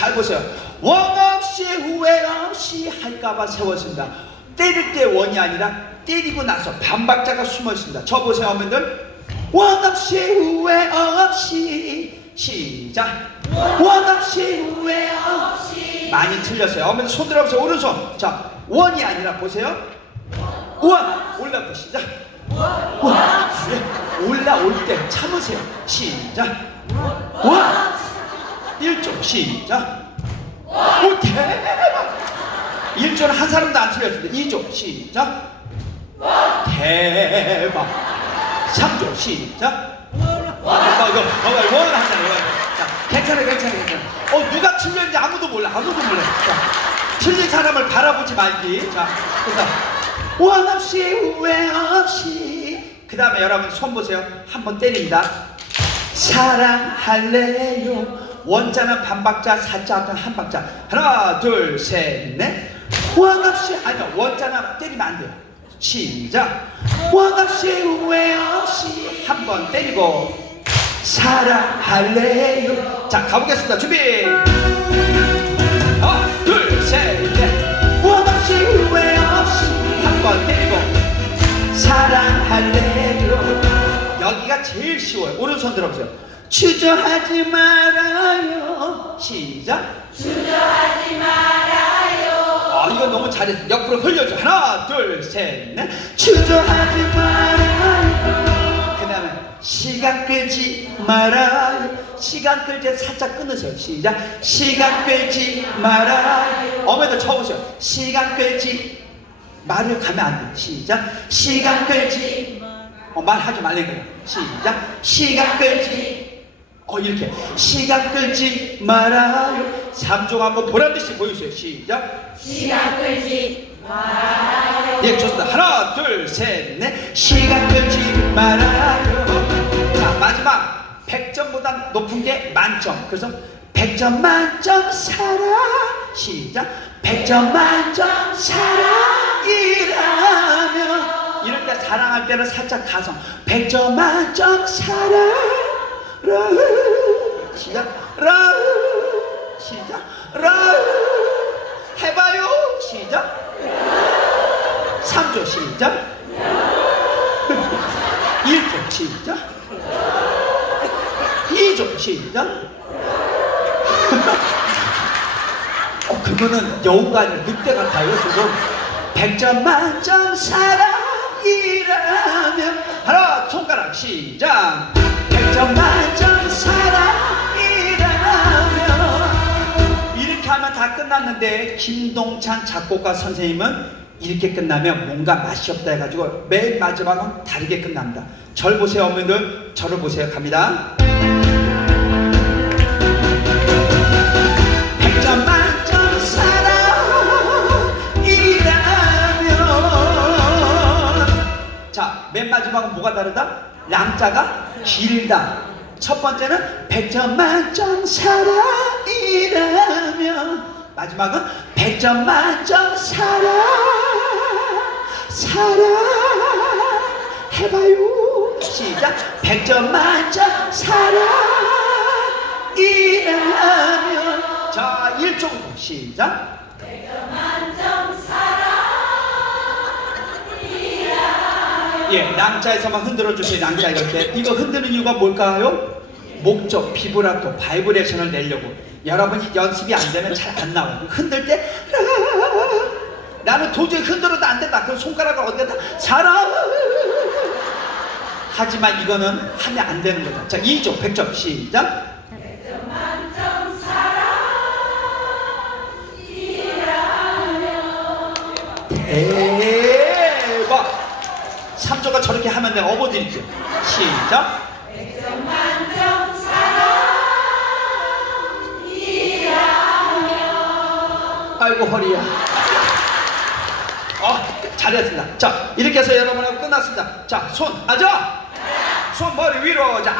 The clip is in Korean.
잘 보세요. 원 없이 후회 없이 할까봐 세웠습니다. 때릴 때 원이 아니라 때리고 나서 반박자가 숨어 있습니다. 저 보세요, 어머님들. 원 없이 후회 없이 시작. 원 없이 후회 없이 많이 틀렸어요. 어머니 손 들어보세요. 오른손. 자, 원이 아니라 보세요. 원 올라부터 시작. 원. 예, 올라올 때 참으세요. 시작. 원. 1조 시작. 오 대박. 1조는 한 사람도 안 틀렸습니다. 2조 시작. 대박. 3조 시작. 어, 이거, 어, 이거 원을 이거. 자, 괜찮아, 괜찮아, 괜찮아. 어, 누가 틀렸는지 아무도 몰라, 아무도 몰라. 자, 틀린 사람을 바라보지 말기. 자, 그래서 원 없이 후회 없이. 그 다음에 여러분 손 보세요. 한번 때립니다. 사랑할래요. 원자는 반박자, 사자는 한 박자. 하나, 둘, 셋, 넷. 원 없이 아니요 원자는 때리면 안 돼요. 시작. 원 없이 후회 없이 한 번 때리고 사랑할래요. 자 가보겠습니다. 준비. 하나, 둘, 셋, 넷. 원 없이 후회 없이 한 번 때리고 사랑할래요. 여기가 제일 쉬워요. 오른손 들어보세요. 주저하지 말아요. 시작. 주저하지 말아요. 아, 이거 너무 잘했어. 옆으로 흘려줘. 하나, 둘, 셋, 넷. 주저하지 말아요. 그 다음에 시간 끌지 말아요. 시간 끌 때 살짝 끊으세요. 시작. 시간 끌지 말아요. 어머니도 쳐보세요. 시간 끌지 말을 가면 안 돼. 시작. 시간 끌지. 어, 말하지 말래요. 시작. 시간 끌지. 어, 이렇게. 시간 끌지 말아요. 3종 한번 보란 듯이 보여주세요. 시작. 시간 끌지 말아요. 예, 좋습니다. 하나, 둘, 셋, 넷. 시간 끌지 말아요. 자, 마지막. 100점보다 높은 게 만점. 그래서 100점 만점 사랑. 시작. 100점 만점 사랑이라면. 이럴 때 사랑할 때는 살짝 가성. 100점 만점 사랑. 라. 시작. 라. 시작. 라. 해봐요. 시작. 3조 시작 1조 시작 2조 시작 어, 그거는 여우가 아니라 늑대 같아요 지금 100점 만점 사랑이라면 하나 손가락 시작 100점 만점 사랑이라면 이렇게 하면 다 끝났는데 김동찬 작곡가 선생님은 이렇게 끝나면 뭔가 맛이 없다 해가지고 맨 마지막은 다르게 끝납니다. 절 보세요 어머니들 저를 보세요 갑니다. 100점 만점 사랑이라면 자맨 마지막은 뭐가 다르다? 양자가 길다. 첫 번째는 100점 만점 사랑이라면 마지막은 100점 만점 사랑 사랑 해봐요. 시작. 100점 만점 사랑이라면 자 1종 시작 예, 낭자에서만 흔들어 주세요. 낭자 이렇게. 이거 흔드는 이유가 뭘까요? 목적, 비브라토, 바이브레이션을 내려고. 여러분이 연습이 안 되면 잘 안 나와요. 흔들 때 나는 도저히 흔들어도 안 된다. 그럼 손가락을 어디다 사랑. 하지만 이거는 하면 안 되는 거죠. 자, 2조 100점 시작. 3조가 저렇게 하면 내가 업어드릴게요. 시작. 아이고 허리야. 어, 잘했습니다. 자, 이렇게 해서 여러분하고 끝났습니다. 자, 손, 아자. 손 머리 위로. 자,